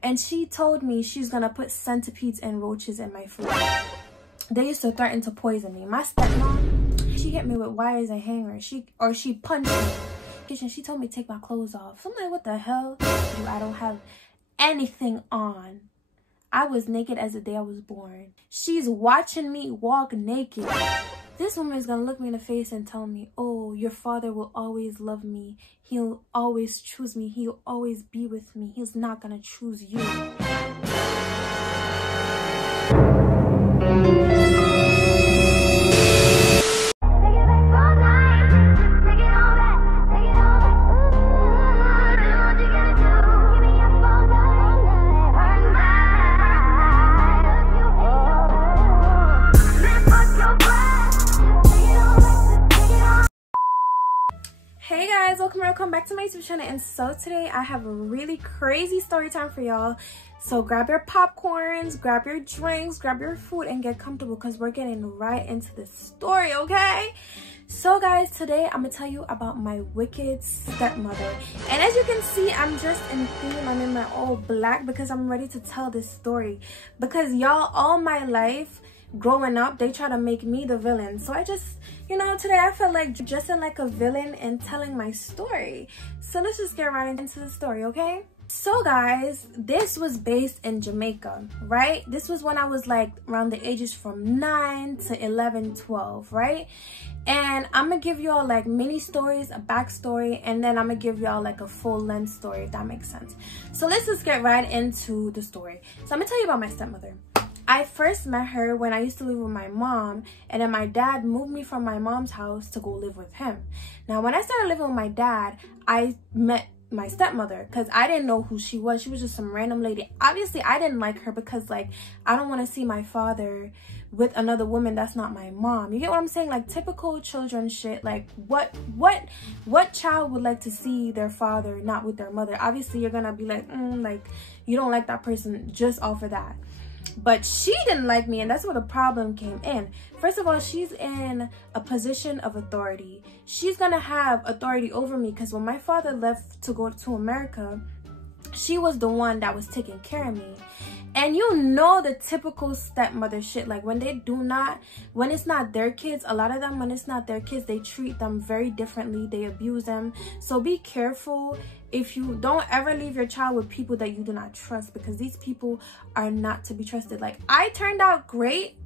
And she told me she's gonna put centipedes and roaches in my food. They used to threaten to poison me. My stepmom, she hit me with wires and hangers. She punched me. Kitchen, she told me to take my clothes off. So I'm like, what the hell? I don't have anything on. I was naked as the day I was born. She's watching me walk naked. This woman is gonna look me in the face and tell me, oh, your father will always love me. He'll always choose me. He'll always be with me. He's not gonna choose you. Hey guys, welcome back to my YouTube channel. And so today I have a really crazy story time for y'all. So grab your popcorns, grab your drinks, grab your food, and get comfortable because we're getting right into the story, okay? So guys, today I'm gonna tell you about my wicked stepmother. And as you can see, I'm just in theme. I'm in my all black because I'm ready to tell this story. Because y'all, all my life growing up, they try to make me the villain. So I just, you know, today I felt like dressing like a villain and telling my story. So let's just get right into the story, okay? So guys, this was based in Jamaica, right? This was when I was like around the ages from 9 to 11, 12, right? And I'm gonna give y'all like mini stories, a backstory, and then I'm gonna give y'all like a full length story, if that makes sense. So let's just get right into the story. So I'm gonna tell you about my stepmother. I first met her when I used to live with my mom, and then my dad moved me from my mom's house to go live with him. Now, when I started living with my dad, I met my stepmother because I didn't know who she was. She was just some random lady. Obviously, I didn't like her because, like, I don't want to see my father with another woman that's not my mom. You get what I'm saying? Like, typical children shit. Like, what child would like to see their father not with their mother? Obviously, you're gonna be like, like, you don't like that person just off of that. But she didn't like me, and that's where the problem came in. First of all, she's in a position of authority. She's gonna have authority over me because when my father left to go to America, she was the one that was taking care of me. And you know the typical stepmother shit, like when it's not their kids, a lot of them, when it's not their kids, they treat them very differently, they abuse them. So be careful. If you don't ever leave your child with people that you do not trust, because these people are not to be trusted. Like, I turned out great.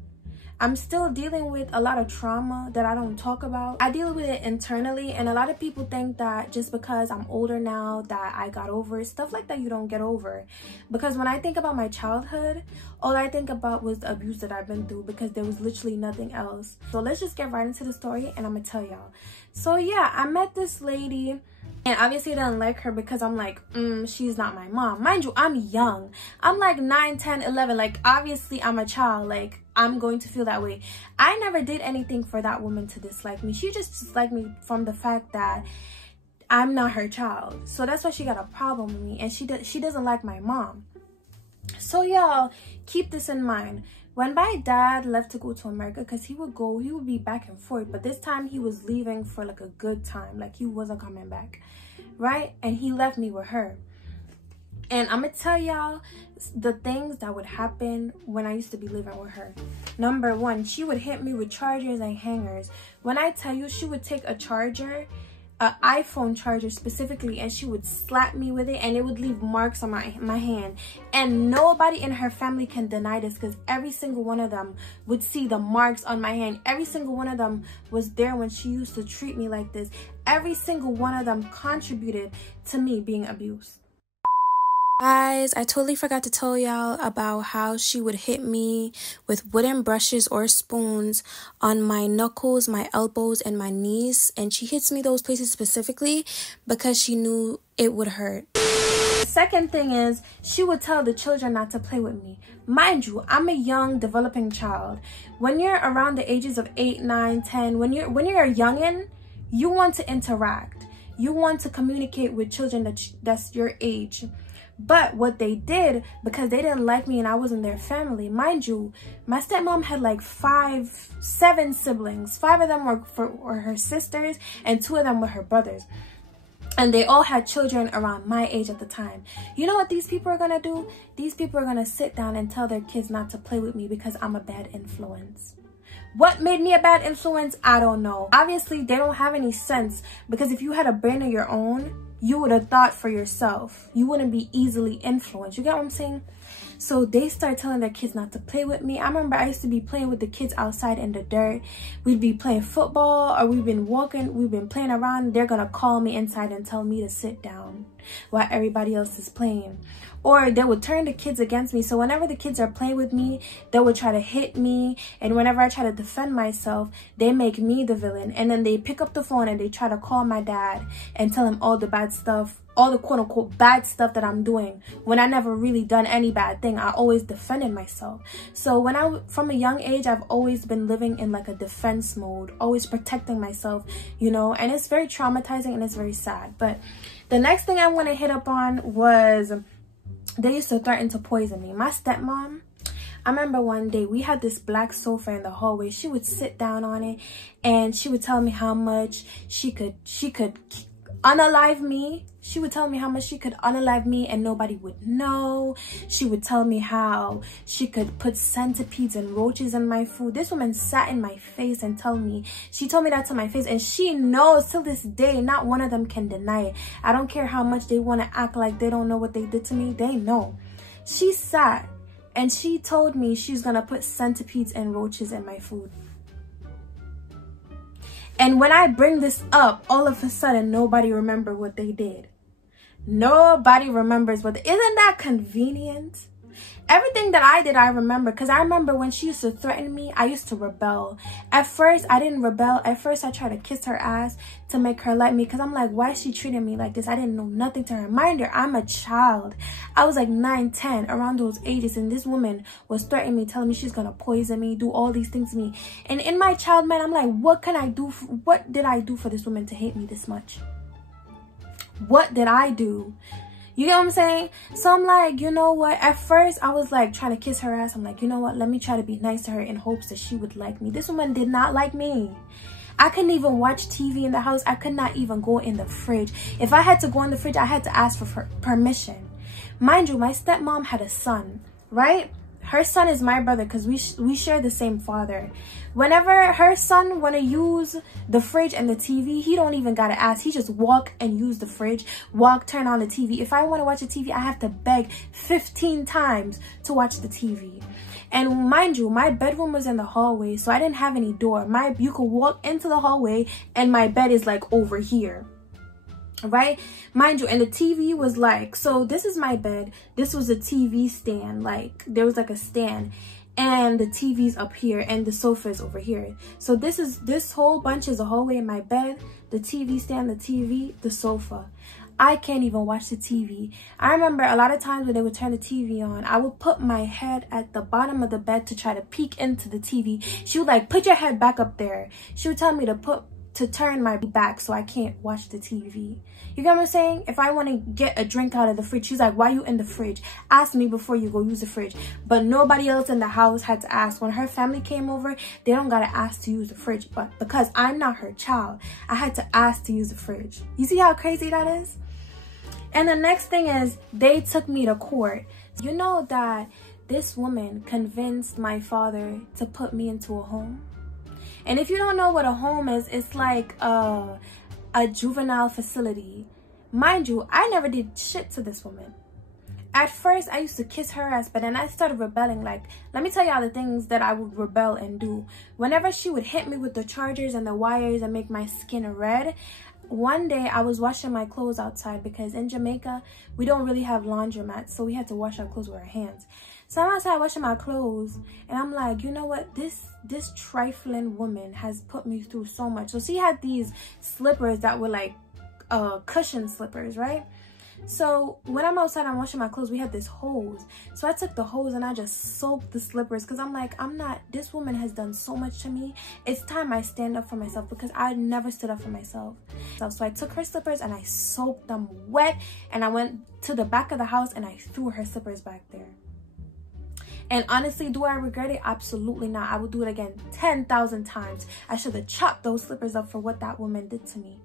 I'm still dealing with a lot of trauma that I don't talk about. I deal with it internally, and a lot of people think that just because I'm older now that I got over it. Stuff like that you don't get over. Because when I think about my childhood, all I think about was the abuse that I've been through, because there was literally nothing else. So let's just get right into the story, and I'm gonna tell y'all. So yeah, I met this lady, and obviously I didn't like her because I'm like, she's not my mom. Mind you, I'm young. I'm like 9, 10, 11. Like, obviously I'm a child. Like, I'm going to feel that way. I never did anything for that woman to dislike me. She just disliked me from the fact that I'm not her child. So that's why she got a problem with me. And she doesn't like my mom. So y'all, keep this in mind. When my dad left to go to America, because he would be back and forth, but this time he was leaving for like a good time, like he wasn't coming back, right? And he left me with her. And I'm gonna tell y'all the things that would happen when I used to be living with her. Number one, she would hit me with chargers and hangers. When I tell you, she would take a charger, an iPhone charger specifically, and she would slap me with it, and it would leave marks on my hand. And nobody in her family can deny this, because every single one of them would see the marks on my hand. Every single one of them was there when she used to treat me like this. Every single one of them contributed to me being abused. Guys, I totally forgot to tell y'all about how she would hit me with wooden brushes or spoons on my knuckles, my elbows, and my knees. And she hits me those places specifically because she knew it would hurt. The second thing is, she would tell the children not to play with me. Mind you, I'm a young developing child. When you're around the ages of 8, 9, 10, when you're a youngin', you want to interact. You want to communicate with children that's your age. But what they did, because they didn't like me and I wasn't their family, mind you, my stepmom had like 7 siblings. 5 of them were her sisters and 2 of them were her brothers. And they all had children around my age at the time. You know what these people are gonna do? These people are gonna sit down and tell their kids not to play with me because I'm a bad influence. What made me a bad influence? I don't know. Obviously, they don't have any sense, because if you had a brain of your own, you would have thought for yourself. You wouldn't be easily influenced. You get what I'm saying? So they start telling their kids not to play with me. I remember I used to be playing with the kids outside in the dirt. We'd be playing football, or we've been walking, we've been playing around. They're gonna call me inside and tell me to sit down while everybody else is playing. Or they would turn the kids against me. So whenever the kids are playing with me, they would try to hit me. And whenever I try to defend myself, they make me the villain. And then they pick up the phone and they try to call my dad and tell him all the bad stuff, all the quote-unquote bad stuff that I'm doing, when I never really done any bad thing. I always defended myself. So from a young age, I've always been living in like a defense mode, always protecting myself, you know, and it's very traumatizing and it's very sad. But the next thing I want to hit up on was they used to threaten to poison me. My stepmom, I remember one day we had this black sofa in the hallway. She would sit down on it and she would tell me how much she could unalive me. She would tell me how much she could unalive me and nobody would know. She would tell me how she could put centipedes and roaches in my food. This woman sat in my face and she told me that to my face, and she knows till this day, not one of them can deny it. I don't care how much they want to act like they don't know what they did to me. They know. She sat and she told me she's gonna put centipedes and roaches in my food. And when I bring this up, all of a sudden, nobody remember what they did. Nobody remembers isn't that convenient? Everything that I did, I remember, because I remember when she used to threaten me, I used to rebel. At first, I didn't rebel. At first, I tried to kiss her ass to make her like me, because I'm like, why is she treating me like this? I didn't know nothing to her. Mind you, I'm a child. I was like 9, 10, around those ages, and this woman was threatening me, telling me she's gonna poison me, do all these things to me. And in my child mind, I'm like, what can I do? What did I do for this woman to hate me this much? What did I do? You get what I'm saying? So I'm like, you know what? At first, I was like trying to kiss her ass. I'm like, you know what? Let me try to be nice to her in hopes that she would like me. This woman did not like me. I couldn't even watch TV in the house. I could not even go in the fridge. If I had to go in the fridge, I had to ask for permission. Mind you, my stepmom had a son, right? Her son is my brother because we share the same father. Whenever her son want to use the fridge and the TV, he don't even gotta ask. He just walk and use the fridge, turn on the TV. If I want to watch the TV, I have to beg 15 times to watch the TV. And mind you, my bedroom was in the hallway, so I didn't have any door. You could walk into the hallway and my bed is like over here. Right, mind you, and the TV was like, so this is my bed, this was a TV stand, like there was like a stand, and the TV's up here and the sofa is over here. So this whole bunch is a hallway in my bed, the TV stand, the TV, the sofa. I can't even watch the TV. I remember a lot of times when they would turn the TV on, I would put my head at the bottom of the bed to try to peek into the TV. She would like, put your head back up there. She would tell me to turn my back so I can't watch the TV. You get what I'm saying? If I want to get a drink out of the fridge, she's like, why you in the fridge? Ask me before you go use the fridge. But nobody else in the house had to ask. When her family came over, they don't gotta ask to use the fridge. But because I'm not her child, I had to ask to use the fridge. You see how crazy that is? And the next thing is, they took me to court. You know that this woman convinced my father to put me into a home? And if you don't know what a home is, it's like a juvenile facility. Mind you, I never did shit to this woman. At first, I used to kiss her ass, but then I started rebelling. Like, let me tell y'all the things that I would rebel and do. Whenever she would hit me with the chargers and the wires and make my skin red, one day I was washing my clothes outside because in Jamaica, we don't really have laundromats, so we had to wash our clothes with our hands. So I'm outside washing my clothes and I'm like, you know what? This trifling woman has put me through so much. So she had these slippers that were like cushion slippers, right? So when I'm outside, I'm washing my clothes, we had this hose. So I took the hose and I just soaked the slippers because I'm like, this woman has done so much to me. It's time I stand up for myself because I never stood up for myself. So I took her slippers and I soaked them wet and I went to the back of the house and I threw her slippers back there. And honestly, do I regret it? Absolutely not. I would do it again 10,000 times. I should have chopped those slippers up for what that woman did to me.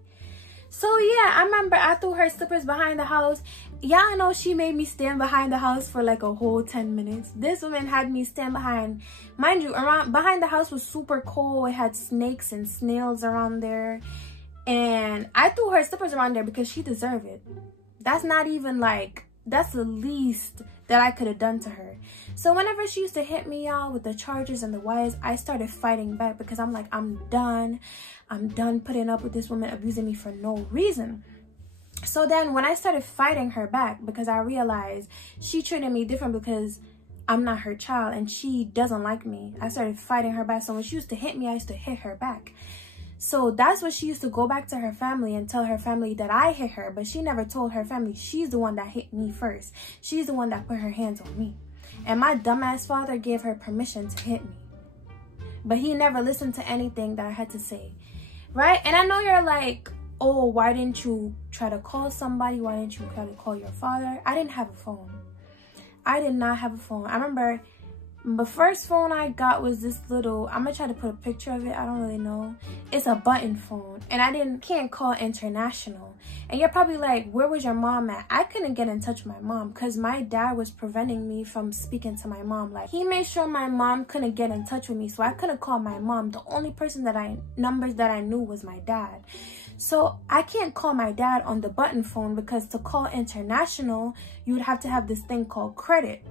So yeah, I remember I threw her slippers behind the house. Y'all know she made me stand behind the house for like a whole 10 minutes. This woman had me stand behind. Mind you, behind the house was super cold. It had snakes and snails around there. And I threw her slippers around there because she deserved it. That's not even like, that's the least that I could have done to her. So whenever she used to hit me, y'all, with the charges and the wires, I started fighting back because I'm like, I'm done putting up with this woman abusing me for no reason. So then when I started fighting her back, because I realized she treated me different because I'm not her child and she doesn't like me, I started fighting her back. So when she used to hit me, I used to hit her back. So that's what she used to go back to her family and tell her family that I hit her, but she never told her family she's the one that hit me first. She's the one that put her hands on me. And my dumbass father gave her permission to hit me. But he never listened to anything that I had to say. Right? And I know you're like, oh, why didn't you try to call somebody? Why didn't you try to call your father? I didn't have a phone. I did not have a phone. I remember the first phone I got was this little, I'm gonna try to put a picture of it. I don't really know. It's a button phone. And I can't call international. And you're probably like, where was your mom at? I couldn't get in touch with my mom because my dad was preventing me from speaking to my mom. Like, he made sure my mom couldn't get in touch with me, so I couldn't call my mom. The only person numbers that I knew was my dad. So I can't call my dad on the button phone because to call international, you would have to have this thing called credit.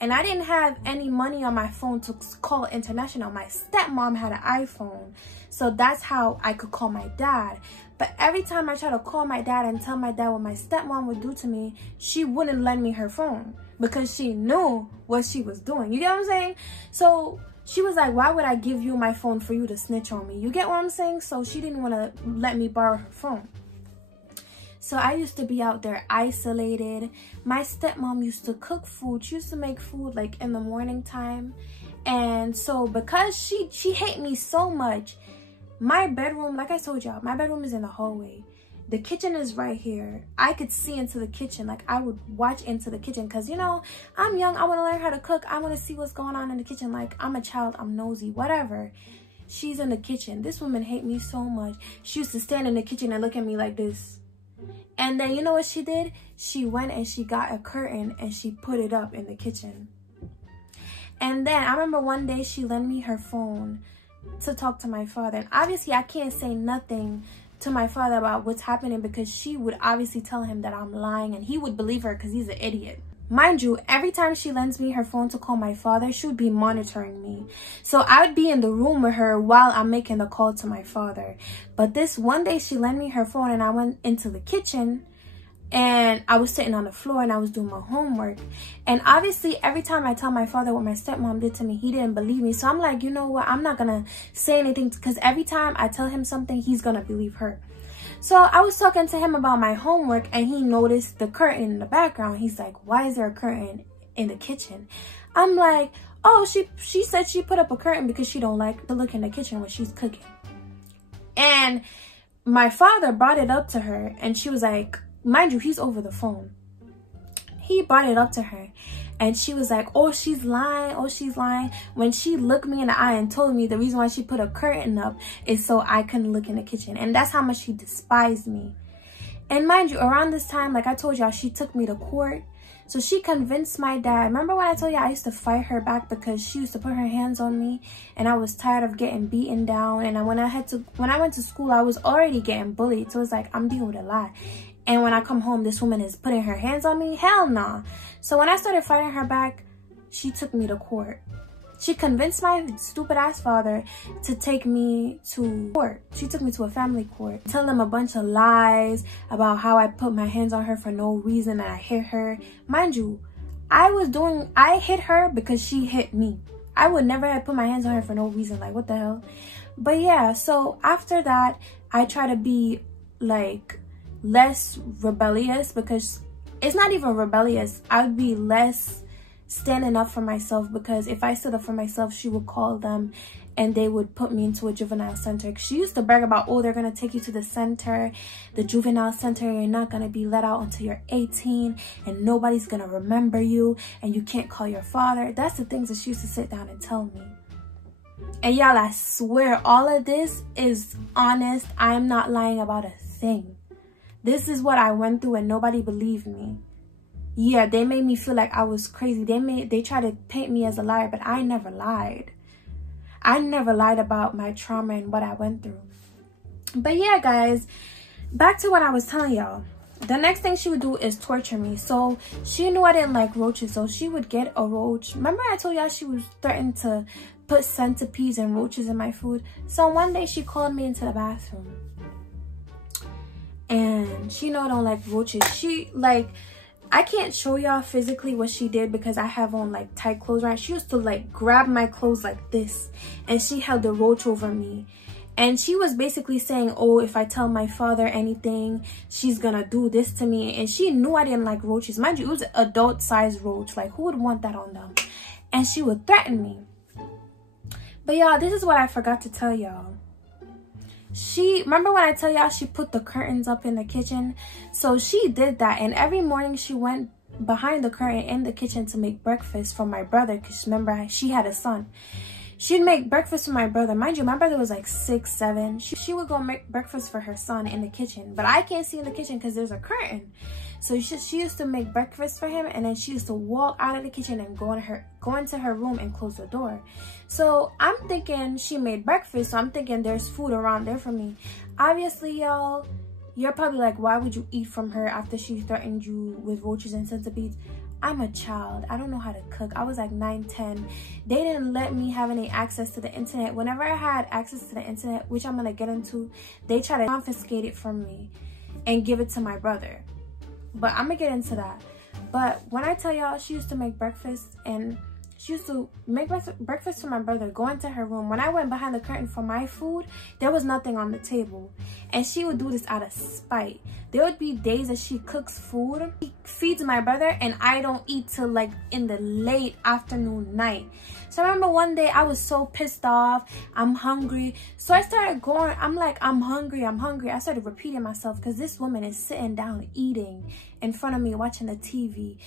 And I didn't have any money on my phone to call international. My stepmom had an iPhone. So that's how I could call my dad. But every time I try to call my dad and tell my dad what my stepmom would do to me, she wouldn't lend me her phone because she knew what she was doing. You get what I'm saying? So she was like, why would I give you my phone for you to snitch on me? You get what I'm saying? So she didn't want to let me borrow her phone. So I used to be out there isolated. My stepmom used to cook food. She used to make food like in the morning time. And so because she hate me so much, my bedroom, like I told y'all, my bedroom is in the hallway. The kitchen is right here. I could see into the kitchen. Like, I would watch into the kitchen because, you know, I'm young. I want to learn how to cook. I want to see what's going on in the kitchen. Like, I'm a child. I'm nosy. Whatever. She's in the kitchen. This woman hate me so much. She used to stand in the kitchen and look at me like this. And then, you know what she did? She went and she got a curtain and she put it up in the kitchen. And then I remember one day she lent me her phone to talk to my father. And obviously I can't say nothing to my father about what's happening because she would obviously tell him that I'm lying and he would believe her because he's an idiot. Mind you, every time she lends me her phone to call my father, she would be monitoring me. So I would be in the room with her while I'm making the call to my father. But this one day she lent me her phone and I went into the kitchen and I was sitting on the floor and I was doing my homework. And obviously every time I tell my father what my stepmom did to me, he didn't believe me. So I'm like, you know what? I'm not going to say anything because every time I tell him something, he's going to believe her. So I was talking to him about my homework and he noticed the curtain in the background. He's like, why is there a curtain in the kitchen? I'm like, oh, she said she put up a curtain because she don't like to look in the kitchen when she's cooking. And my father brought it up to her and she was like, mind you, he's over the phone. He brought it up to her and she was like, oh, she's lying. Oh, she's lying. When she looked me in the eye and told me the reason why she put a curtain up is so I couldn't look in the kitchen. And that's how much she despised me. And mind you, around this time, like I told y'all, she took me to court. So she convinced my dad. Remember when I told you I used to fight her back because she used to put her hands on me and I was tired of getting beaten down. And when I went to school, I was already getting bullied. So it's like, I'm dealing with a lot. And when I come home, this woman is putting her hands on me? Hell nah. So when I started fighting her back, she took me to court. She convinced my stupid ass father to take me to court. She took me to a family court. Tell them a bunch of lies about how I put my hands on her for no reason and I hit her. Mind you, I hit her because she hit me. I would never have put my hands on her for no reason. Like, what the hell? But yeah, so after that, I try to be like less rebellious because it's not even rebellious. I would be less standing up for myself because if I stood up for myself, she would call them and they would put me into a juvenile center. She used to brag about, oh, they're going to take you to the center, the juvenile center. You're not going to be let out until you're 18 and nobody's going to remember you and you can't call your father. That's the things that she used to sit down and tell me. And y'all, I swear all of this is honest. I'm not lying about a thing. This is what I went through and nobody believed me. Yeah, they made me feel like I was crazy. They tried to paint me as a liar, but I never lied. I never lied about my trauma and what I went through. But yeah, guys, back to what I was telling y'all. The next thing she would do is torture me. So she knew I didn't like roaches, so she would get a roach. Remember I told y'all she was threatened to put centipedes and roaches in my food? So one day she called me into the bathroom. And she know I don't like roaches. She, like, I can't show y'all physically what she did because I have on like tight clothes, right? She used to like grab my clothes like this, and she held the roach over me. And she was basically saying, oh, if I tell my father anything, she's gonna do this to me. And she knew I didn't like roaches. Mind you, it was an adult-sized roach. Like, who would want that on them? And she would threaten me. But y'all, this is what I forgot to tell y'all. Remember when I tell y'all she put the curtains up in the kitchen? So she did that. And every morning she went behind the curtain in the kitchen to make breakfast for my brother. Because remember, she had a son. She'd make breakfast for my brother. Mind you, my brother was like 6, 7. She would go make breakfast for her son in the kitchen. But I can't see in the kitchen because there's a curtain. So she used to make breakfast for him. And then she used to walk out of the kitchen and go into her room and close the door. So I'm thinking she made breakfast. So I'm thinking there's food around there for me. Obviously, y'all, you're probably like, why would you eat from her after she threatened you with roaches and centipedes? I'm a child. I don't know how to cook. I was like 9, 10. They didn't let me have any access to the internet. Whenever I had access to the internet, which I'm going to get into, they try to confiscate it from me and give it to my brother. But I'm going to get into that. But when I tell y'all, she used to make breakfast, and she used to make breakfast for my brother, go into her room. When I went behind the curtain for my food, there was nothing on the table. And she would do this out of spite. There would be days that she cooks food, she feeds my brother, and I don't eat till like in the late afternoon, night. So I remember one day I was so pissed off. I'm hungry. So I started going, I'm like, I'm hungry, I'm hungry. I started repeating myself because this woman is sitting down eating in front of me watching the TV.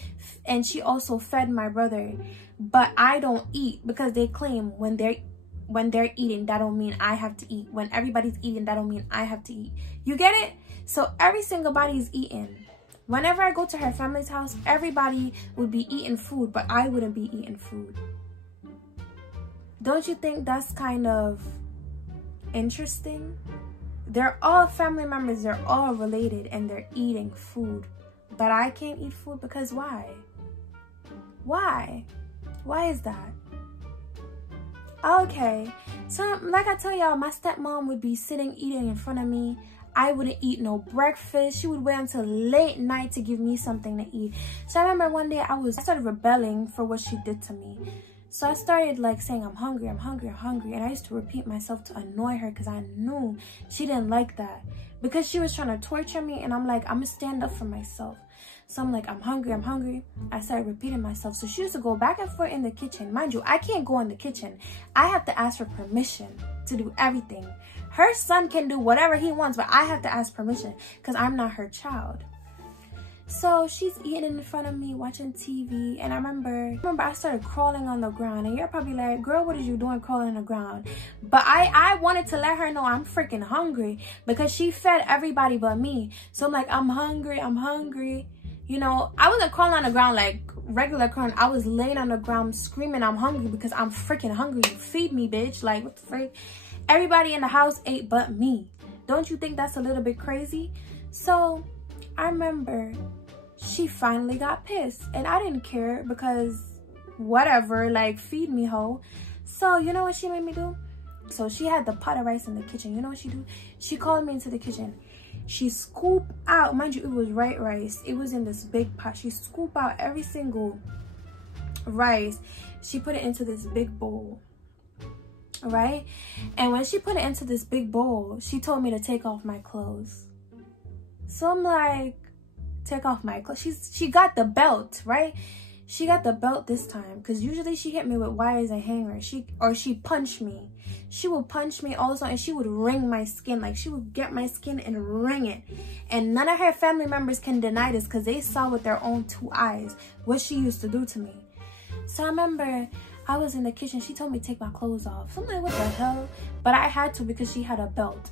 And she also fed my brother. But I don't eat because they claim when they're eating, that don't mean I have to eat. When everybody's eating, that don't mean I have to eat. You get it? So every single body is eating. Whenever I go to her family's house, everybody would be eating food, but I wouldn't be eating food. Don't you think that's kind of interesting? They're all family members, they're all related, and they're eating food. But I can't eat food because why? Why? Why is that? Okay, so like I tell y'all, my stepmom would be sitting eating in front of me. I wouldn't eat no breakfast. She would wait until late night to give me something to eat. So I remember one day I started rebelling for what she did to me. So I started like saying, I'm hungry, I'm hungry, I'm hungry. And I used to repeat myself to annoy her because I knew she didn't like that. Because she was trying to torture me, and I'm like, I'm gonna stand up for myself. So I'm like, I'm hungry, I'm hungry. I started repeating myself. So she used to go back and forth in the kitchen. Mind you, I can't go in the kitchen. I have to ask for permission to do everything. Her son can do whatever he wants, but I have to ask permission because I'm not her child. So she's eating in front of me, watching TV. And I remember I started crawling on the ground. And you're probably like, girl, what are you doing crawling on the ground? But I wanted to let her know I'm freaking hungry because she fed everybody but me. So I'm like, I'm hungry, I'm hungry. You know, I wasn't crawling on the ground like regular crawling. I was laying on the ground screaming I'm hungry because I'm freaking hungry. Feed me, bitch. Like, what the frick? Everybody in the house ate but me. Don't you think that's a little bit crazy? So I remember she finally got pissed. And I didn't care because whatever, like, feed me, ho. So you know what she made me do? So she had the pot of rice in the kitchen. You know what she do? She called me into the kitchen. She scooped out, mind you, it was white rice. It was in this big pot. She scooped out every single rice. She put it into this big bowl, right? And when she put it into this big bowl, she told me to take off my clothes. So I'm like, take off my clothes. She got the belt, right? She got the belt this time because usually she hit me with wires and hangers. She punched me. She would punch me also, and she would wring my skin. Like, she would get my skin and wring it. And none of her family members can deny this because they saw with their own 2 eyes what she used to do to me. So I remember I was in the kitchen. She told me to take my clothes off. So I'm like, what the hell? But I had to because she had a belt.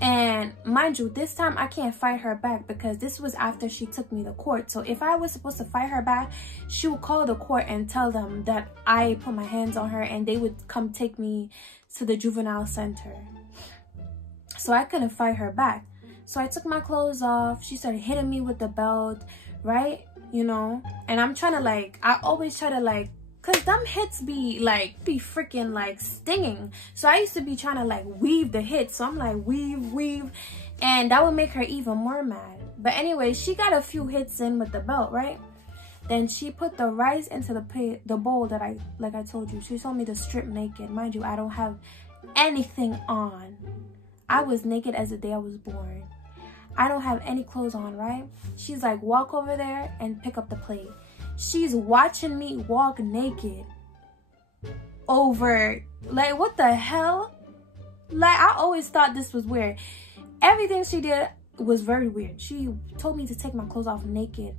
And mind you, this time I can't fight her back because this was after she took me to court. So if I was supposed to fight her back, she would call the court and tell them that I put my hands on her, and they would come take me to the juvenile center. So I couldn't fight her back. So I took my clothes off. She started hitting me with the belt, right? You know, and I'm trying to like, I always try to like, cause them hits be freaking like stinging. So I used to be trying to like weave the hits. So I'm like weave, and that would make her even more mad. But anyway, she got a few hits in with the belt, right? Then she put the rice into the bowl that I told you. She told me to strip naked. Mind you, I don't have anything on. I was naked as the day I was born. I don't have any clothes on, right? She's like, walk over there and pick up the plate. She's watching me walk naked over, like, what the hell? Like, I always thought this was weird. Everything she did was very weird. She told me to take my clothes off naked,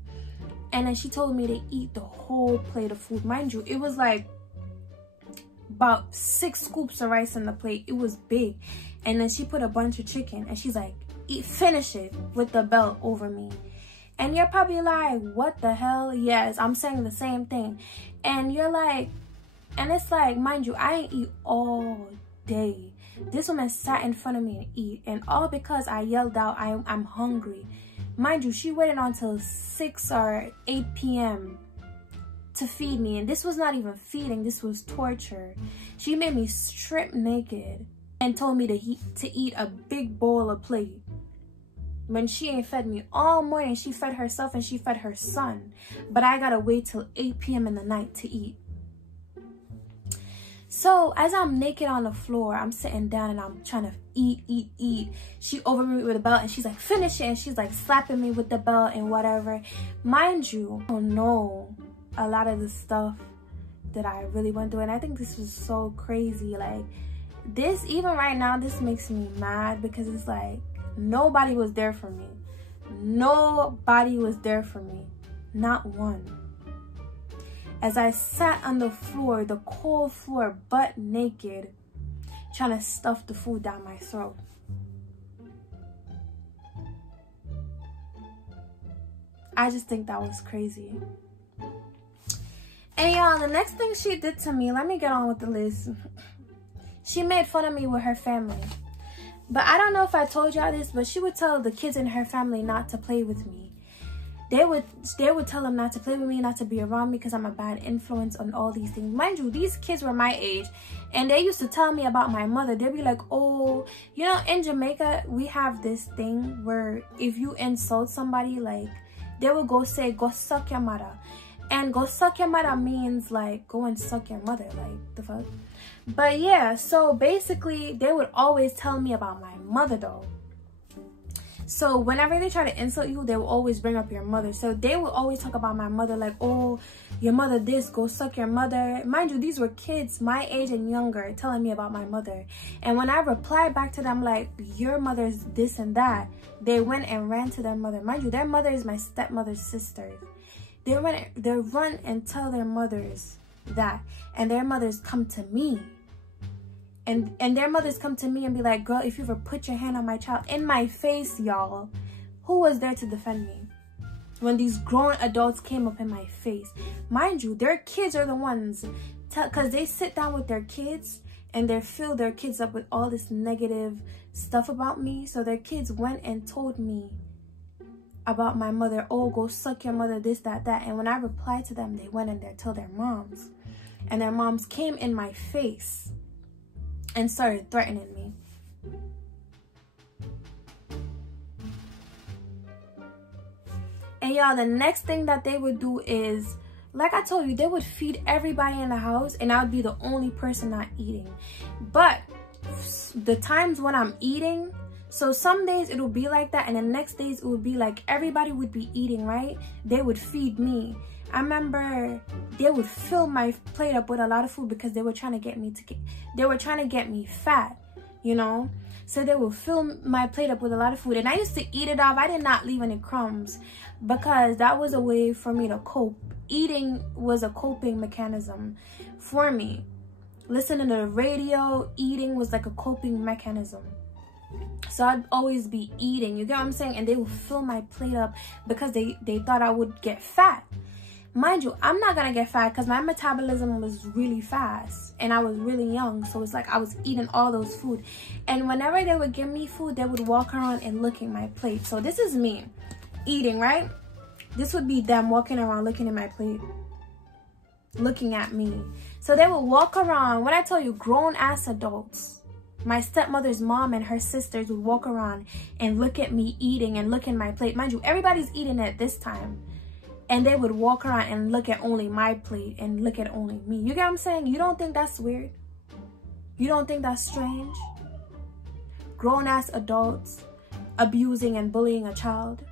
and then she told me to eat the whole plate of food. Mind you, it was like about 6 scoops of rice in the plate. It was big. And then she put a bunch of chicken, and she's like, finish it, with the belt over me. And you're probably like, what the hell? Yes, I'm saying the same thing. And you're like, and it's like, mind you, I ain't eat all day. This woman sat in front of me and eat, and all because I yelled out, I'm hungry. Mind you, she waited until 6 or 8 p.m. to feed me, and this was not even feeding, this was torture. She made me strip naked and told me to eat a big bowl of plate. When she ain't fed me all morning, she fed herself and she fed her son. But I gotta wait till 8 p.m. in the night to eat. So as I'm naked on the floor, I'm sitting down and I'm trying to eat. She over me with a belt and she's like, finish it. And she's like slapping me with the belt and whatever. Mind you, I don't know a lot of the stuff that I really went through. And I think this was so crazy. Like this, even right now, this makes me mad because it's like, nobody was there for me. Nobody was there for me. Not one. As I sat on the floor, the cold floor, butt naked, trying to stuff the food down my throat. I just think that was crazy. And y'all, the next thing she did to me, let me get on with the list. She made fun of me with her family. But I don't know if I told y'all this, but she would tell the kids in her family not to play with me. They would tell them not to play with me, not to be around me because I'm a bad influence on all these things. Mind you, these kids were my age, and they used to tell me about my mother. They'd be like, oh, you know, in Jamaica, we have this thing where if you insult somebody, like, they will go say, go suck your mother. And go suck your mother means, like, go and suck your mother. Like, the fuck? But yeah, so basically, they would always tell me about my mother, though. So whenever they try to insult you, they will always bring up your mother. So they will always talk about my mother, like, oh, your mother this, go suck your mother. Mind you, these were kids my age and younger telling me about my mother. And when I replied back to them, like, your mother's this and that, they went and ran to their mother. Mind you, their mother is my stepmother's sister. They run and tell their mothers that, and their mothers come to me. And their mothers come to me and be like, girl, if you ever put your hand on my child, in my face, y'all, who was there to defend me when these grown adults came up in my face? Mind you, their kids are the ones, because they sit down with their kids and they fill their kids up with all this negative stuff about me. So their kids went and told me about my mother, oh, go suck your mother, this, that. And when I replied to them, they went in there, told their moms, and their moms came in my face and started threatening me. And y'all, the next thing that they would do is, like I told you, they would feed everybody in the house and I would be the only person not eating. But the times when I'm eating, so some days it will be like that, and the next days it would be like everybody would be eating, right? They would feed me. I remember they would fill my plate up with a lot of food because they were trying to get me fat, you know? So they would fill my plate up with a lot of food, and I used to eat it off. I did not leave any crumbs because that was a way for me to cope. Eating was a coping mechanism for me. Listening to the radio, eating was like a coping mechanism. So I'd always be eating, you get what I'm saying? And they would fill my plate up because they thought I would get fat. Mind you, I'm not gonna get fat because my metabolism was really fast and I was really young. So it's like I was eating all those food. And whenever they would give me food, they would walk around and look at my plate. So this is me eating, right? This would be them walking around looking at my plate, looking at me. So they would walk around. When I tell you, grown-ass adults, my stepmother's mom and her sisters would walk around and look at me eating and look at my plate. Mind you, everybody's eating at this time. And they would walk around and look at only my plate and look at only me. You get what I'm saying? You don't think that's weird? You don't think that's strange? Grown-ass adults abusing and bullying a child.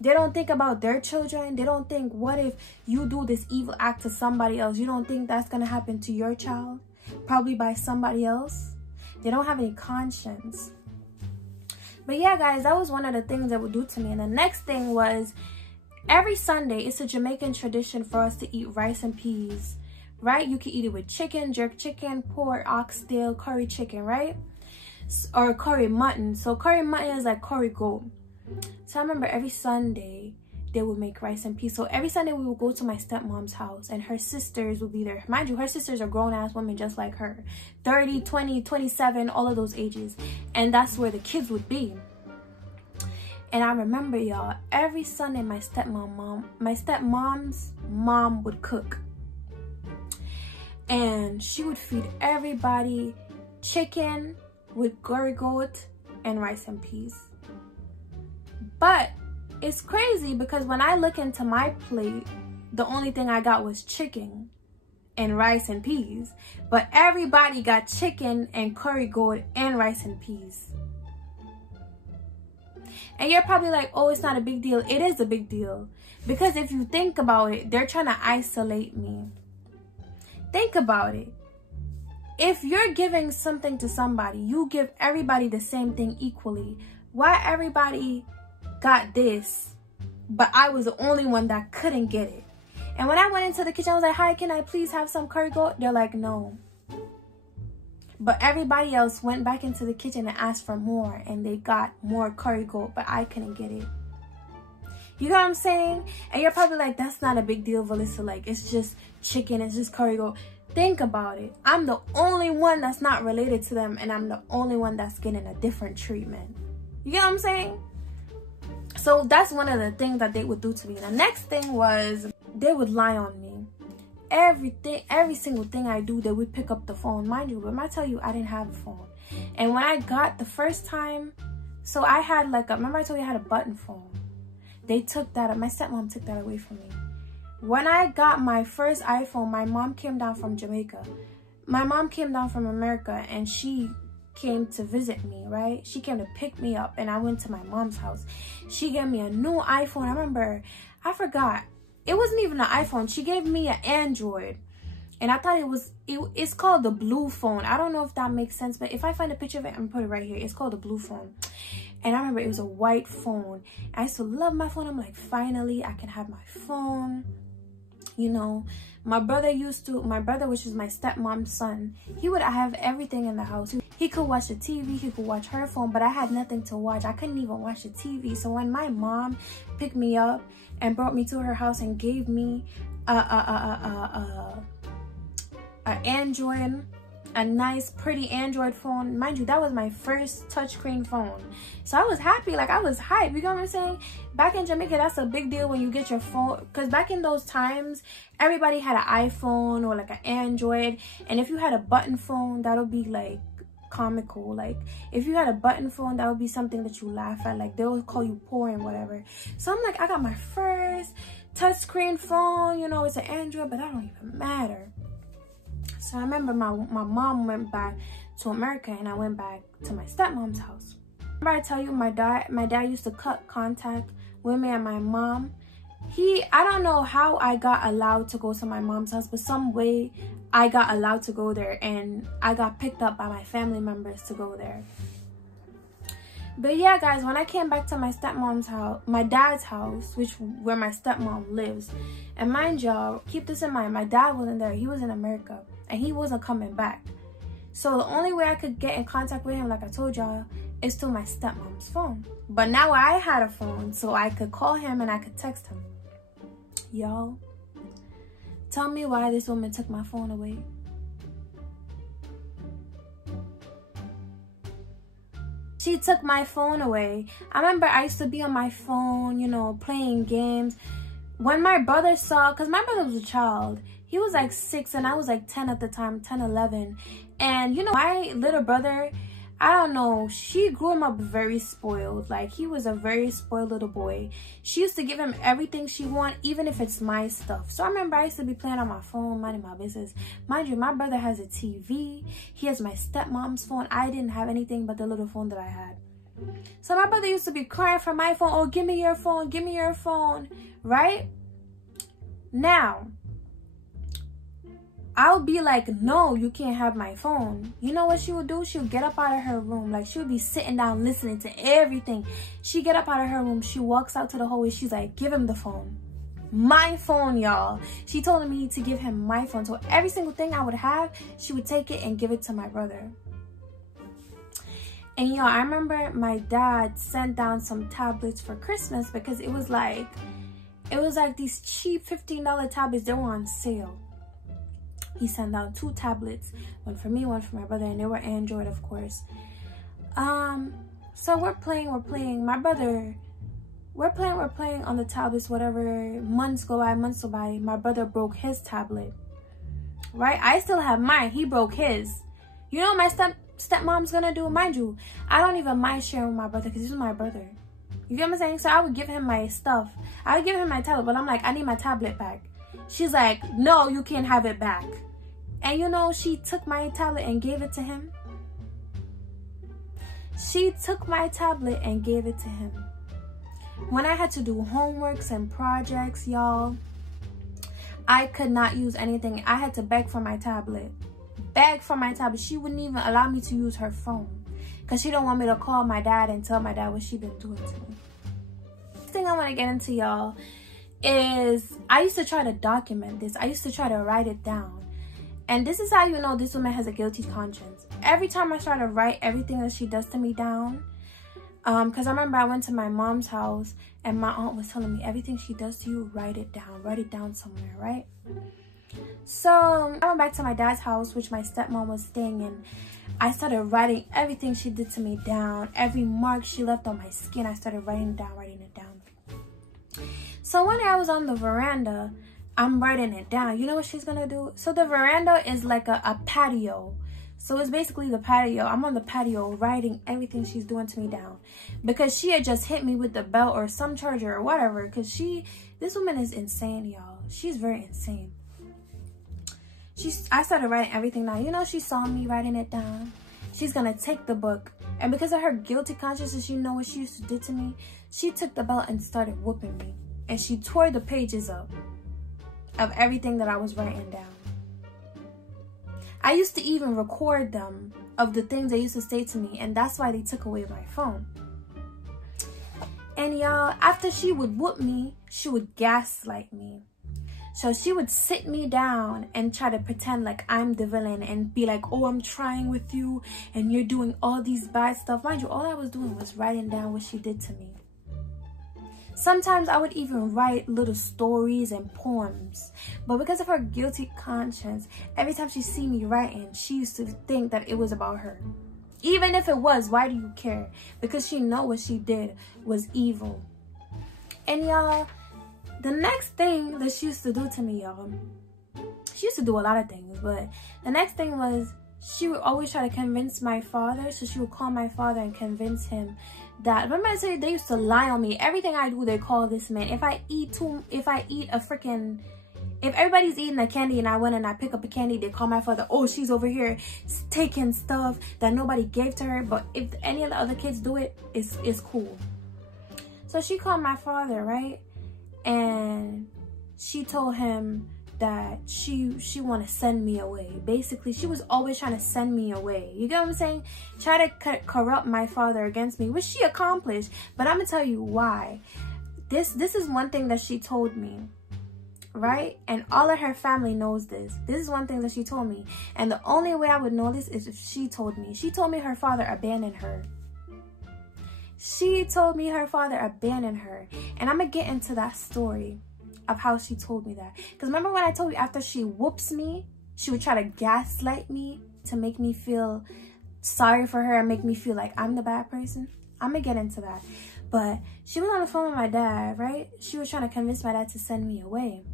They don't think about their children. They don't think, what if you do this evil act to somebody else? You don't think that's going to happen to your child? Probably by somebody else. They don't have any conscience. But yeah, guys, that was one of the things that would do to me. And the next thing was, every Sunday, it's a Jamaican tradition for us to eat rice and peas, right? You can eat it with chicken, jerk chicken, pork, oxtail, curry chicken, right? Or curry mutton. So curry mutton is like curry goat. So I remember every Sunday, they would make rice and peas. So every Sunday, we would go to my stepmom's house and her sisters would be there. Mind you, her sisters are grown-ass women just like her. 30, 20, 27, all of those ages. And that's where the kids would be. And I remember, y'all, every Sunday my stepmom's mom would cook. And she would feed everybody chicken with curry goat and rice and peas. But it's crazy because when I look into my plate, the only thing I got was chicken and rice and peas. But everybody got chicken and curry goat and rice and peas. And you're probably like, oh, it's not a big deal. It is a big deal. Because if you think about it, they're trying to isolate me. Think about it. If you're giving something to somebody, you give everybody the same thing equally. Why everybody got this, but I was the only one that couldn't get it? And when I went into the kitchen, I was like, hi, can I please have some curry goat? They're like, no. But everybody else went back into the kitchen and asked for more, and they got more curry goat, but I couldn't get it. You know what I'm saying? And you're probably like, that's not a big deal, Valissa. Like, it's just chicken, it's just curry goat. Think about it. I'm the only one that's not related to them, and I'm the only one that's getting a different treatment. You get what I'm saying? So that's one of the things that they would do to me. The next thing was, they would lie on me. Every single thing I do, they would pick up the phone. Mind you, but I tell you, I didn't have a phone. And when I got the first time, so I had like remember I told you I had a button phone. They took that, my stepmom took that away from me. When I got my first iPhone, my mom came down from Jamaica. My mom came down from America and she came to visit me, right? She came to pick me up and I went to my mom's house. She gave me a new iPhone. I remember, I forgot. It wasn't even an iPhone. She gave me an Android. And I thought it's called the blue phone. I don't know if that makes sense, but if I find a picture of it, I'm gonna put it right here. It's called the blue phone. And I remember it was a white phone. I used to love my phone. I'm like, finally, I can have my phone. You know, my brother, which is my stepmom's son, he would have everything in the house. He could watch the TV, he could watch her phone, but I had nothing to watch. I couldn't even watch the TV. So when my mom picked me up and brought me to her house and gave me Android, a nice pretty Android phone, mind you, that was my first touchscreen phone. So I was happy, like I was hyped. You know what I'm saying? Back in Jamaica, that's a big deal when you get your phone, because back in those times, everybody had an iPhone or like an Android, and if you had a button phone, that'll be like comical. Like if you had a button phone, that would be something that you laugh at, like they would call you poor and whatever. So I'm like, I got my first touchscreen phone, you know, it's an Android, but that don't even matter. So I remember my mom went back to America and I went back to my stepmom's house. Remember I tell you my dad used to cut contact with me and my mom. I don't know how I got allowed to go to my mom's house, but some way I got allowed to go there and I got picked up by my family members to go there. But yeah, guys, when I came back to my stepmom's house, my dad's house, where my stepmom lives, and mind y'all, keep this in mind, my dad wasn't there. He was in America and he wasn't coming back. So the only way I could get in contact with him, like I told y'all, is through my stepmom's phone. But now I had a phone, so I could call him and I could text him. Y'all, tell me why this woman took my phone away. She took my phone away. I remember I used to be on my phone, you know, playing games. When my brother saw, because my brother was a child, he was like 6 and I was like 10 at the time, 10, 11. And, you know, my little brother, I don't know, she grew him up very spoiled. Like, he was a very spoiled little boy. She used to give him everything she wanted, even if it's my stuff. So I remember I used to be playing on my phone, minding my business. Mind you, my brother has a TV. He has my stepmom's phone. I didn't have anything but the little phone that I had. So my brother used to be crying for my phone. Oh, give me your phone. Give me your phone. Right? Now, I'll be like, no, you can't have my phone. You know what she would do? She would get up out of her room. Like, she would be sitting down listening to everything. She get up out of her room. She walks out to the hallway. She's like, give him the phone. My phone, y'all. She told me to give him my phone. So every single thing I would have, she would take it and give it to my brother. And, y'all, I remember my dad sent down some tablets for Christmas because it was like these cheap $15 tablets. They were on sale. He sent down 2 tablets, one for me, one for my brother, and they were Android, of course. So we're playing. My brother, we're playing on the tablets, whatever. Months go by. My brother broke his tablet, right? I still have mine. He broke his. You know what my stepmom's gonna do? Mind you, I don't even mind sharing with my brother because he's my brother. You get what I'm saying? So I would give him my stuff. I would give him my tablet, but I'm like, I need my tablet back. She's like, no, you can't have it back. And you know, she took my tablet and gave it to him. She took my tablet and gave it to him. When I had to do homeworks and projects, y'all, I could not use anything. I had to beg for my tablet. Beg for my tablet. She wouldn't even allow me to use her phone because she don't want me to call my dad and tell my dad what she been doing to me. Next thing I want to get into, y'all, is I used to try to document this. I used to try to write it down. And this is how you know this woman has a guilty conscience. Every time I try to write everything that she does to me down, because I remember I went to my mom's house and my aunt was telling me everything she does to you, write it down somewhere, right? So I went back to my dad's house, which my stepmom was staying in. I started writing everything she did to me down. Every mark she left on my skin, I started writing it down. So one day I was on the veranda, I'm writing it down. You know what she's gonna do? So the veranda is like a patio. So it's basically the patio. I'm on the patio writing everything she's doing to me down. Because she had just hit me with the belt or some charger or whatever. Because this woman is insane, y'all. She's very insane. I started writing everything down. You know, she saw me writing it down. She's gonna take the book. And because of her guilty conscience and she know what she used to do to me, she took the belt and started whooping me. And she tore the pages up of everything that I was writing down. I used to even record them of the things they used to say to me, and that's why they took away my phone. And y'all, after she would whoop me, she would gaslight me. So she would sit me down and try to pretend like I'm the villain and be like, oh, I'm trying with you and you're doing all these bad stuff. Mind you, all I was doing was writing down what she did to me. Sometimes I would even write little stories and poems. But because of her guilty conscience, every time she see me writing, she used to think that it was about her. Even if it was, why do you care? Because she know what she did was evil. And y'all, the next thing that she used to do to me, y'all, she used to do a lot of things, but the next thing was she would always try to convince my father. So she would call my father and convince him that, remember I said they used to lie on me. Everything I do, they call this man. If everybody's eating a candy and I went and I pick up a candy, they call my father, oh, she's over here taking stuff that nobody gave to her. But if any of the other kids do it, it's cool. So she called my father, right? And she told him that she want to send me away. Basically, she was always trying to send me away. You get what I'm saying? Try to corrupt my father against me, which she accomplished. But I'm gonna tell you why. This is one thing that she told me. right? And all of her family knows this. This is one thing that she told me. And the only way I would know this is if she told me. She told me her father abandoned her. She told me her father abandoned her. And I'm going to get into that story of how she told me that. Because remember when I told you after she whoops me, she would try to gaslight me to make me feel sorry for her and make me feel like I'm the bad person? I'm going to get into that. But she was on the phone with my dad, right? She was trying to convince my dad to send me away.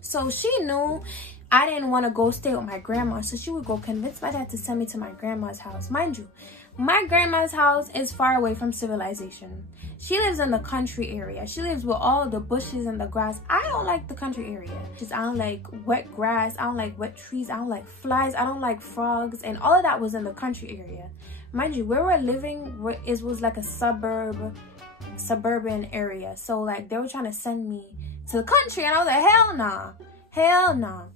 So she knew I didn't want to go stay with my grandma. So she would go convince my dad to send me to my grandma's house. Mind you, my grandma's house is far away from civilization. She lives in the country area. She lives with all the bushes and the grass. I don't like the country area. Just I don't like wet grass. I don't like wet trees. I don't like flies. I don't like frogs. And all of that was in the country area. Mind you, where we're living, it was like a suburban area. So like they were trying to send me to the country. And I was like, hell nah. Hell nah.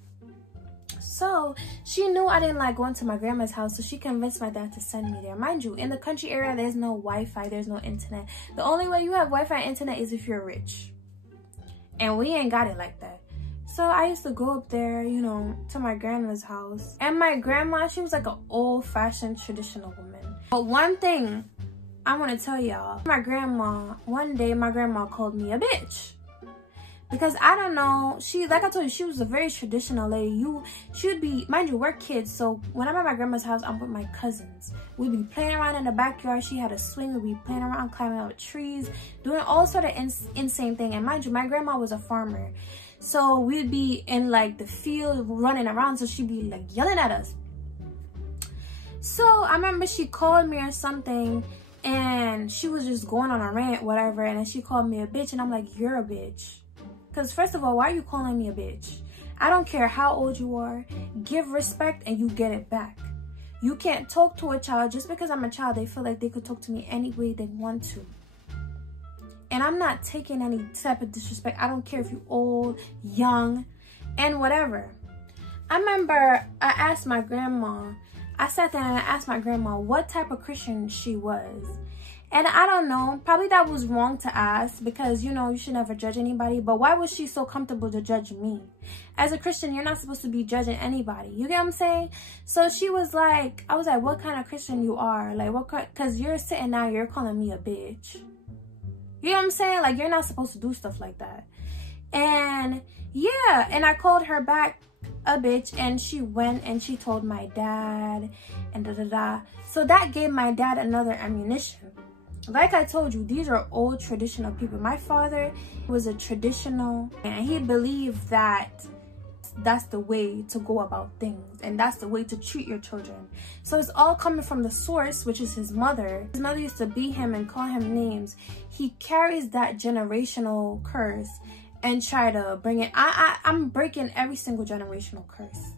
So she knew I didn't like going to my grandma's house, so she convinced my dad to send me there. Mind you, in the country area, there's no Wi-Fi, there's no internet. The only way you have Wi-Fi and internet is if you're rich. And we ain't got it like that. So I used to go up there, you know, to my grandma's house. And my grandma, she was like an old-fashioned traditional woman. But one thing I want to tell y'all, one day my grandma called me a bitch. Because I don't know, like I told you, she was a very traditional lady. She would be, mind you, we're kids. So when I'm at my grandma's house, I'm with my cousins. We'd be playing around in the backyard. She had a swing. We'd be playing around, climbing up trees, doing all sort of insane thing. And mind you, my grandma was a farmer. So we'd be in like the field running around. So she'd be like yelling at us. So I remember she called me or something. And she was just going on a rant, whatever. And then she called me a bitch. And I'm like, you're a bitch. Because first of all, why are you calling me a bitch? I don't care how old you are. Give respect and you get it back. You can't talk to a child. Just because I'm a child, they feel like they could talk to me any way they want to. And I'm not taking any type of disrespect. I don't care if you're old, young, and whatever. I remember I asked my grandma. I sat there and I asked my grandma what type of Christian she was. And I don't know, probably that was wrong to ask because, you know, you should never judge anybody. But why was she so comfortable to judge me? As a Christian, you're not supposed to be judging anybody. You get what I'm saying? So she was like, I was like, what kind of Christian you are? Like, what kind? Because you're sitting now, you're calling me a bitch. You know what I'm saying? Like, you're not supposed to do stuff like that. And yeah, and I called her back a bitch and she went and she told my dad and da-da-da. So that gave my dad another ammunition. Like I told you, these are old traditional people. My father was a traditional and he believed that that's the way to go about things and that's the way to treat your children. So it's all coming from the source, which is his mother. His mother used to beat him and call him names. He carries that generational curse and try to bring it. I'm breaking every single generational curse.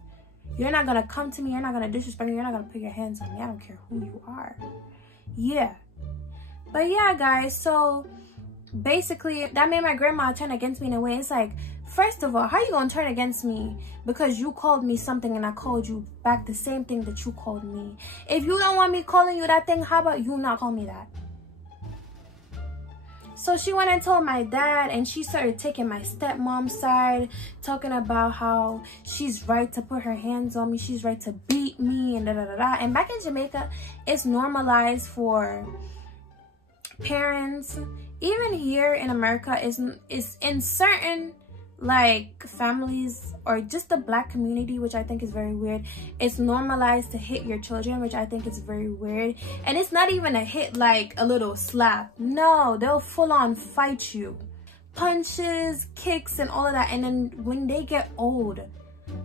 You're not gonna come to me, you're not gonna disrespect me, you're not gonna put your hands on me. I don't care who you are. Yeah. But yeah, guys, so basically that made my grandma turn against me in a way. It's like, first of all, how you gonna turn against me because you called me something and I called you back the same thing that you called me? If you don't want me calling you that thing, how about you not call me that? So she went and told my dad and she started taking my stepmom's side, talking about how she's right to put her hands on me, she's right to beat me and da-da-da-da. And back in Jamaica, it's normalized for parents, even here in America, is in certain like families or just the black community, which I think is very weird. It's normalized to hit your children, which I think is very weird. And it's not even a hit like a little slap. No, they'll full on fight you. Punches, kicks, and all of that. And then when they get old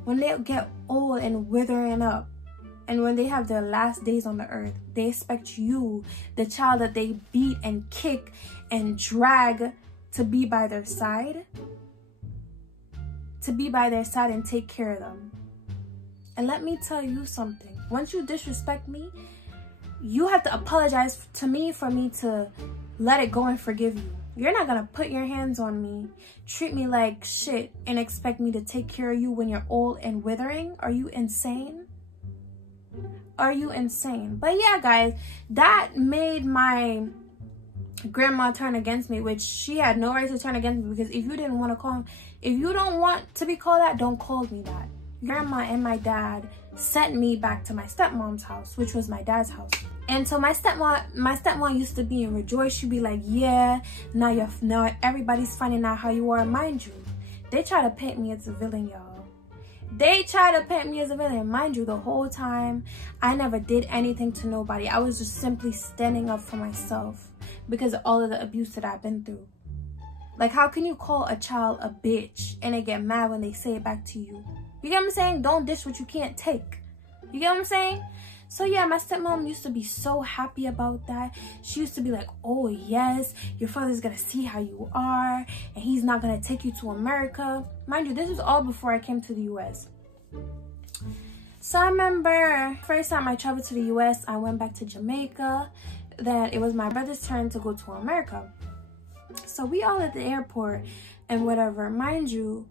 and withering up, and when they have their last days on the earth, they expect you, the child that they beat and kick and drag, to be by their side. To be by their side and take care of them. And let me tell you something. Once you disrespect me, you have to apologize to me for me to let it go and forgive you. You're not gonna put your hands on me, treat me like shit, and expect me to take care of you when you're old and withering. Are you insane? Are you insane? But yeah, guys, that made my grandma turned against me, which she had no right to turn against me, because if you didn't want to call, if you don't want to be called that, don't call me that. Grandma and my dad sent me back to my stepmom's house, which was my dad's house. And so my stepmom used to be in rejoice. She'd be like, yeah, now everybody's finding out how you are. Mind you, they try to paint me as a villain, y'all. They try to paint me as a villain. Mind you, the whole time, I never did anything to nobody. I was just simply standing up for myself because of all of the abuse that I've been through. Like, how can you call a child a bitch and they get mad when they say it back to you? You get what I'm saying? Don't dish what you can't take. You get what I'm saying? So yeah, my stepmom used to be so happy about that. She used to be like, oh yes, your father's gonna see how you are and he's not gonna take you to America. Mind you, this was all before I came to the US. So I remember first time I traveled to the US, I went back to Jamaica. Then it was my brother's turn to go to America. So we all at the airport and whatever. Mind you,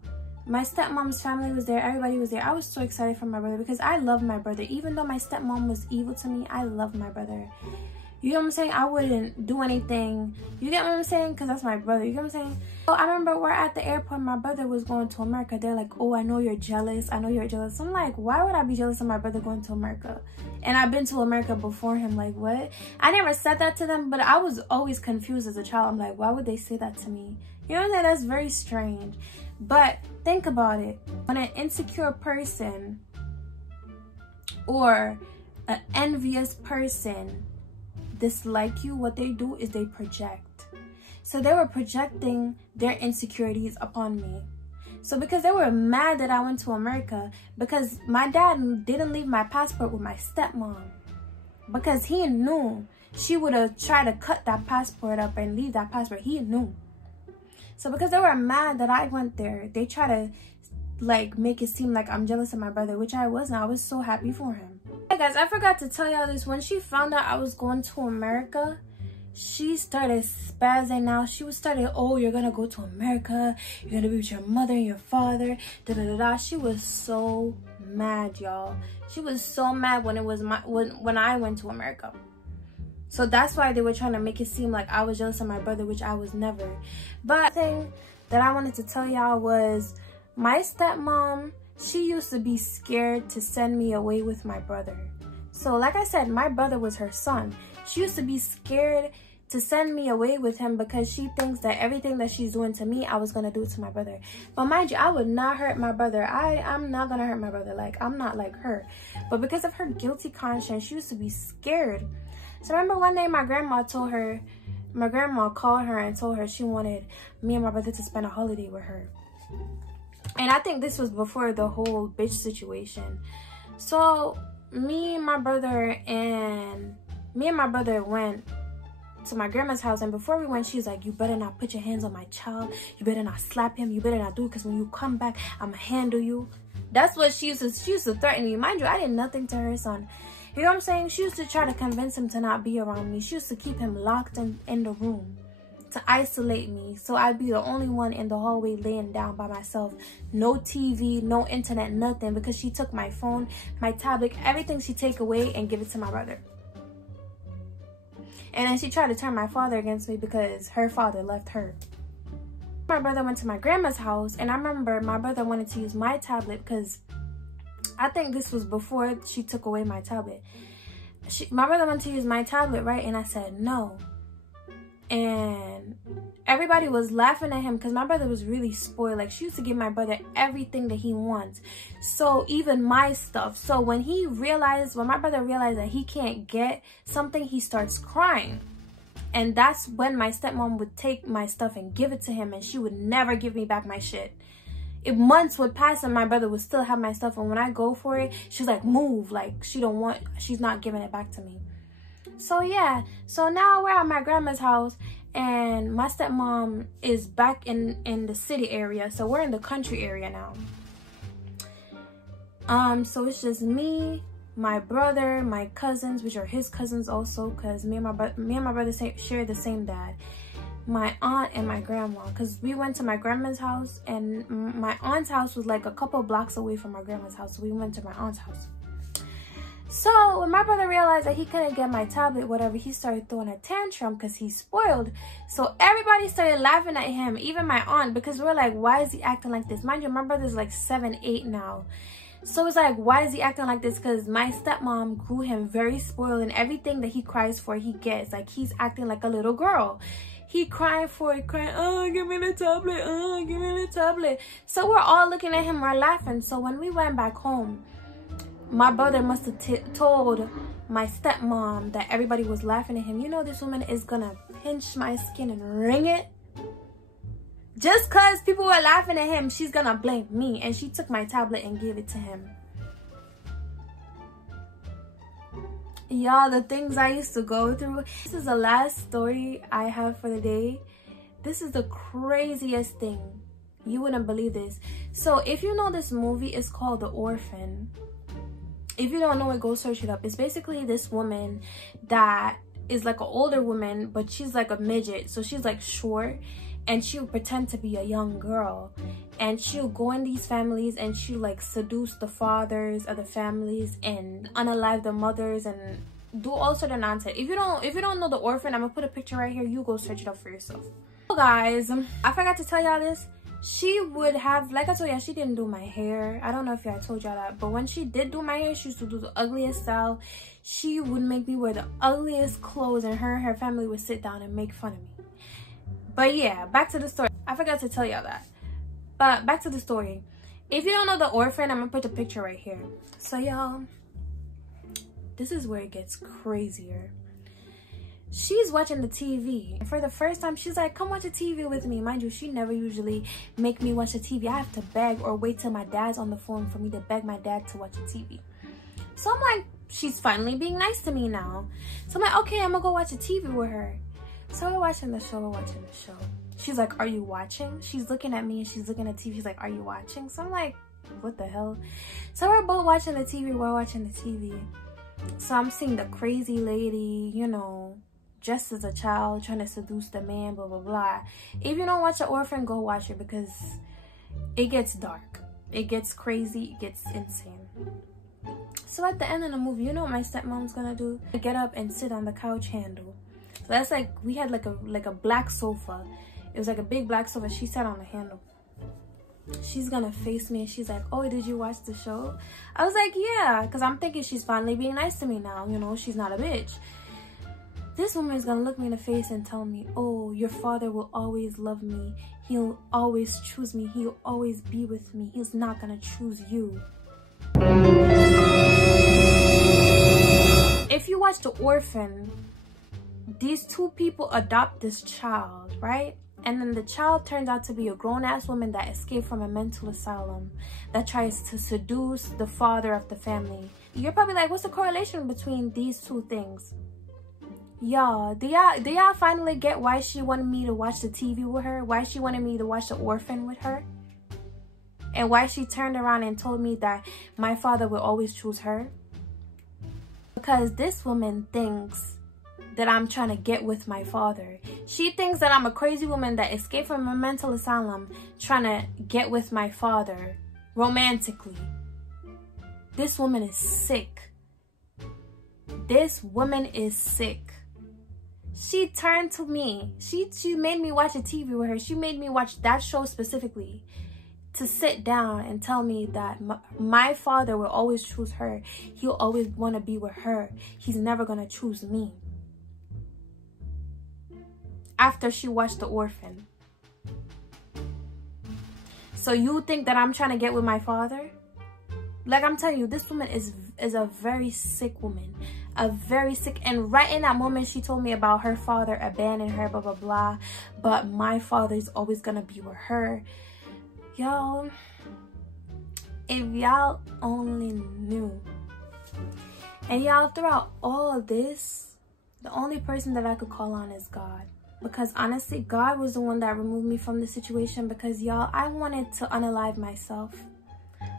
my stepmom's family was there. Everybody was there. I was so excited for my brother because I love my brother. Even though my stepmom was evil to me, I love my brother. You get what I'm saying? I wouldn't do anything. You get what I'm saying? Because that's my brother. You get what I'm saying? So I remember we're at the airport. My brother was going to America. They're like, oh, I know you're jealous. I know you're jealous. I'm like, why would I be jealous of my brother going to America? And I've been to America before him. Like, what? I never said that to them, but I was always confused as a child. I'm like, why would they say that to me? You know what I'm saying? That's very strange. But think about it. When an insecure person or an envious person dislike you, what they do is they project. So they were projecting their insecurities upon me. So because they were mad that I went to America, because my dad didn't leave my passport with my stepmom, because he knew she would have tried to cut that passport up and leave that passport. He knew. So because they were mad that I went there, they try to like make it seem like I'm jealous of my brother, which I wasn't. I was so happy for him. Hey guys, I forgot to tell y'all this. When she found out I was going to America, she started spazzing out. She was started, oh, you're gonna go to America, you're gonna be with your mother and your father, da da da da. She was so mad, y'all. She was so mad when it was when I went to America. So that's why they were trying to make it seem like I was jealous of my brother, which I was never. But the thing that I wanted to tell y'all was my stepmom, she used to be scared to send me away with my brother. So like I said, my brother was her son. She used to be scared to send me away with him because she thinks that everything that she's doing to me, I was going to do it to my brother. But mind you, I would not hurt my brother. I'm not going to hurt my brother. Like, I'm not like her. But because of her guilty conscience, she used to be scared. So I remember one day my grandma called her and told her she wanted me and my brother to spend a holiday with her. And I think this was before the whole bitch situation. So me and my brother went to my grandma's house, and before we went, she was like, you better not put your hands on my child, you better not slap him, you better not do it, because when you come back, I'ma handle you. That's what she used to threaten me. Mind you, I did nothing to her son. You know what I'm saying? She used to try to convince him to not be around me. She used to keep him locked in the room to isolate me, so I'd be the only one in the hallway laying down by myself. No TV, no internet, nothing, because she took my phone, my tablet, everything she take away and give it to my brother. And then she tried to turn my father against me because her father left her. My brother went to my grandma's house, and I remember my brother wanted to use my tablet because I think this was before she took away my tablet. My brother wanted to use my tablet, right? And I said no. And everybody was laughing at him because my brother was really spoiled. Like, she used to give my brother everything that he wants. So even my stuff. So when my brother realized that he can't get something, he starts crying. And that's when my stepmom would take my stuff and give it to him, and she would never give me back my shit. If months would pass and my brother would still have my stuff, and when I go for it, she's like, move. Like, she's not giving it back to me. So yeah, so now we're at my grandma's house, and my stepmom is back in the city area. So we're in the country area now. So it's just me, my brother, my cousins, which are his cousins also, because me and my brother share the same dad, my aunt and my grandma, because we went to my grandma's house, and my aunt's house was like a couple blocks away from my grandma's house, so we went to my aunt's house. So when my brother realized that he couldn't get my tablet, whatever, he started throwing a tantrum because he's spoiled. So everybody started laughing at him, even my aunt, because we're like, why is he acting like this? Mind you, my brother's like 7, 8 now. So it's like, why is he acting like this? Because my stepmom grew him very spoiled, and everything that he cries for, he gets. Like, he's acting like a little girl. He crying for it, crying, oh, give me the tablet, oh, give me the tablet. So we're all looking at him, we're laughing. So when we went back home, my brother must have told my stepmom that everybody was laughing at him. You know, this woman is gonna pinch my skin and wring it. Just because people were laughing at him, she's gonna blame me. And she took my tablet and gave it to him. Y'all, the things I used to go through. This is the last story I have for the day. This is the craziest thing. You wouldn't believe this. So if you know this movie, it's called The Orphan. If you don't know it, go search it up. It's basically this woman that is like an older woman, but she's like a midget. So she's like short, and she'll pretend to be a young girl. And she'll go in these families and she'll like seduce the fathers of the families and unalive the mothers and do all sort of nonsense. If you don't know The Orphan, I'm gonna put a picture right here. You go search it up for yourself. So guys, I forgot to tell y'all this. She would have, like I told y'all, she didn't do my hair. I don't know if I told y'all that, but when she did do my hair, she used to do the ugliest style. She would make me wear the ugliest clothes, and her family would sit down and make fun of me. But yeah, back to the story. I forgot to tell y'all that. But back to the story. If you don't know The Orphan, I'm gonna put the picture right here. So y'all, this is where it gets crazier. She's watching the TV. For the first time, she's like, come watch the TV with me. Mind you, she never usually make me watch the TV. I have to beg or wait till my dad's on the phone for me to beg my dad to watch the TV. So I'm like, she's finally being nice to me now. So I'm like, okay, I'm gonna go watch the TV with her. So we're watching the show, She's like, are you watching? She's looking at me and she's looking at TV. She's like, are you watching? So I'm like, what the hell? So we're both watching the TV. We're watching the TV. So I'm seeing the crazy lady, you know, dressed as a child, trying to seduce the man, blah, blah, blah. If you don't watch The Orphan, go watch it because it gets dark. It gets crazy. It gets insane. So at the end of the movie, you know what my stepmom's gonna do? Get up and sit on the couch handle. So that's like, we had like a black sofa. It was like a big black sofa. She sat on the handle. She's gonna face me and she's like, oh, did you watch the show? I was like, yeah, because I'm thinking she's finally being nice to me now. You know, she's not a bitch. This woman is gonna look me in the face and tell me, oh, your father will always love me. He'll always choose me. He'll always be with me. He's not gonna choose you. If you watch The Orphan, these two people adopt this child, right? And then the child turns out to be a grown-ass woman that escaped from a mental asylum that tries to seduce the father of the family. You're probably like, what's the correlation between these two things? Y'all, do y'all finally get why she wanted me to watch the TV with her? Why she wanted me to watch The Orphan with her? And why she turned around and told me that my father will always choose her? Because this woman thinks that I'm trying to get with my father. She thinks that I'm a crazy woman that escaped from a mental asylum trying to get with my father romantically. This woman is sick. This woman is sick. She turned to me. She made me watch a TV with her. She made me watch that show specifically to sit down and tell me that my father will always choose her. He'll always want to be with her. He's never going to choose me. After she watched The Orphan. So you think that I'm trying to get with my father? Like I'm telling you, this woman is a very sick woman. A very sick, and right in that moment she told me about her father abandoning her, blah blah blah, but my father is always gonna be with her. Y'all, if y'all only knew. And y'all, throughout all of this, the only person that I could call on is God. Because honestly, God was the one that removed me from the situation. Because y'all, I wanted to unalive myself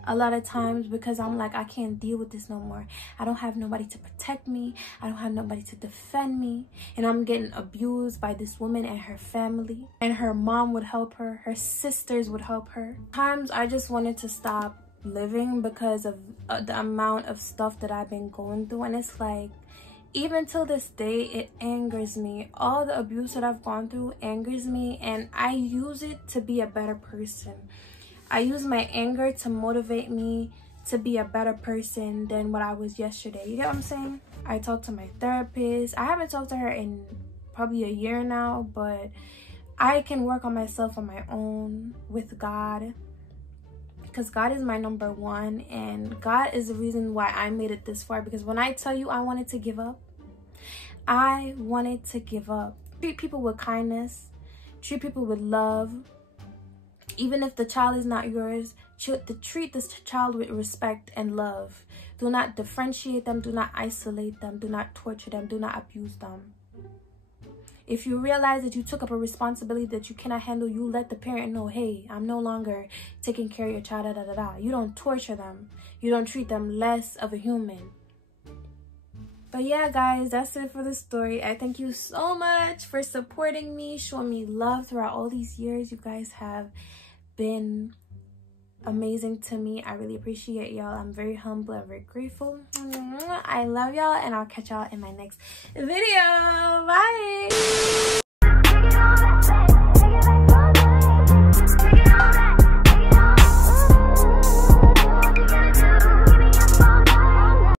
a lot of times because I'm like, I can't deal with this no more. I don't have nobody to protect me. I don't have nobody to defend me. And I'm getting abused by this woman and her family. And her mom would help her. Her sisters would help her. Times I just wanted to stop living because of the amount of stuff that I've been going through. And it's like, even till this day, it angers me. All the abuse that I've gone through angers me, and I use it to be a better person. I use my anger to motivate me to be a better person than what I was yesterday. You get what I'm saying? I talked to my therapist. I haven't talked to her in probably a year now, but I can work on myself on my own with God, because God is my number one, and God is the reason why I made it this far. Because when I tell you I wanted to give up, I wanted to give up. Treat people with kindness, treat people with love. Even if the child is not yours, treat this child with respect and love. Do not differentiate them, do not isolate them, do not torture them, do not abuse them. If you realize that you took up a responsibility that you cannot handle, you let the parent know, hey, I'm no longer taking care of your child, da, da, da, da. You don't torture them. You don't treat them less of a human. But yeah, guys, that's it for the story. I thank you so much for supporting me, showing me love throughout all these years. You guys have been amazing to me. I really appreciate y'all. I'm very humble and very grateful. I love y'all, and I'll catch y'all in my next video. Bye.